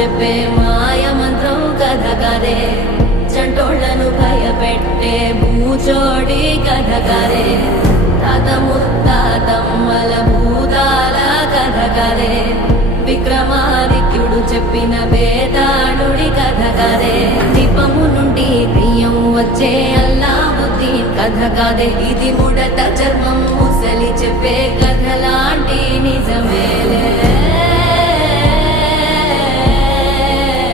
చెప్పే మాయ మంత్రం కథ కదే, చంటోళ్లను భయపెట్టే భూచోడి కథ కదే, తాత ముత్తాతమ్మల భూతాల కథ కదే, విక్రమాదిత్యుడు చెప్పిన వేదాళుడి కథ కదే, దీపము నుండి బియ్యం వచ్చే అల్లావుద్దీన్ కథ కదే. ఇది ముడత